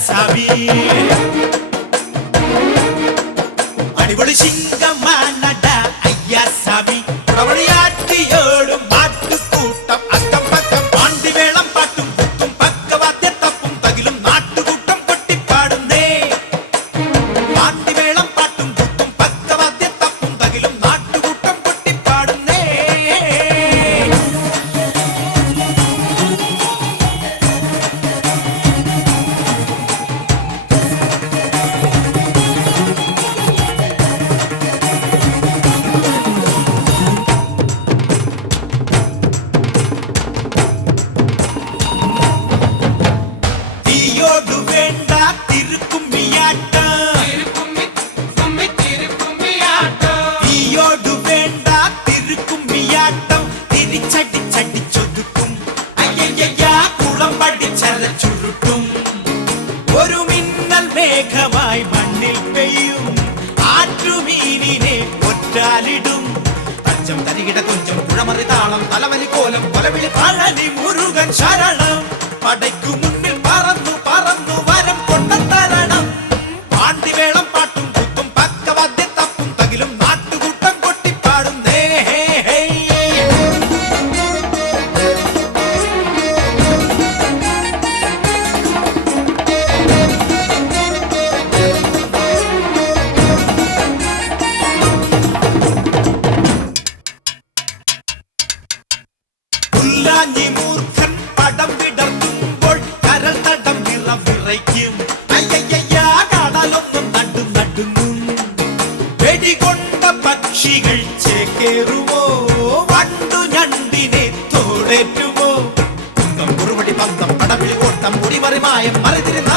സാമി അടിപൊളി സിംഗമാനട അയ്യാ സാമി പ്രവളിയാട്ടിയോടും പാട്ടുകൂട്ടം അക്കം പക്കം പാണ്ടിവേളം പാട്ടും കുത്തും പക്കവാദ്യ തപ്പും തകിലും നാട്ടുകൂട്ടം കൊട്ടിപ്പാടുന്നേ പാണ്ടിവേളം പാട്ടും കുത്തും പക്കവാദ്യ തപ്പും തകിലും നാട്ടുകൂട്ടം കൊട്ടിപ്പാടുന്നേ ഒരു മിന്നൽ മേഘമായി മണ്ണിൽ പെയ്യും ആറ്റുമീനിനെ ഒറ്റാലിടും തഞ്ചം തരികിട കൊഞ്ചം കുഴമറി താളം തലവലി കോലം കൊലവിളി പഴനി മുരുകൻ ശരണം പടയ്ക്കു മുന്നിൽ പറന്നു പറന്നു വരം കൊണ്ടത്തരണം പാണ്ടിവേളം പാട്ടും കുത്തും പക്കവാദ്യ തപ്പും തകിലും നാട്ടുകൂട്ടം കൊട്ടിപ്പാടുന്നേ മൂർഖൻ പടം വിടർത്തുമ്പോൾ കരൾ തടം വിറയ്ക്കും അയ്യയ്യാ കാണലൊന്നും നടുങ്ങും വെടികൊണ്ട പക്ഷികൾ ചേക്കേറുമോ വണ്ടു ഞണ്ടിനെ തോളേറ്റുമോ കുറുവടി പന്തം പടവിളി കോട്ടം മുടിമറിമായം മറിതിരുന്ന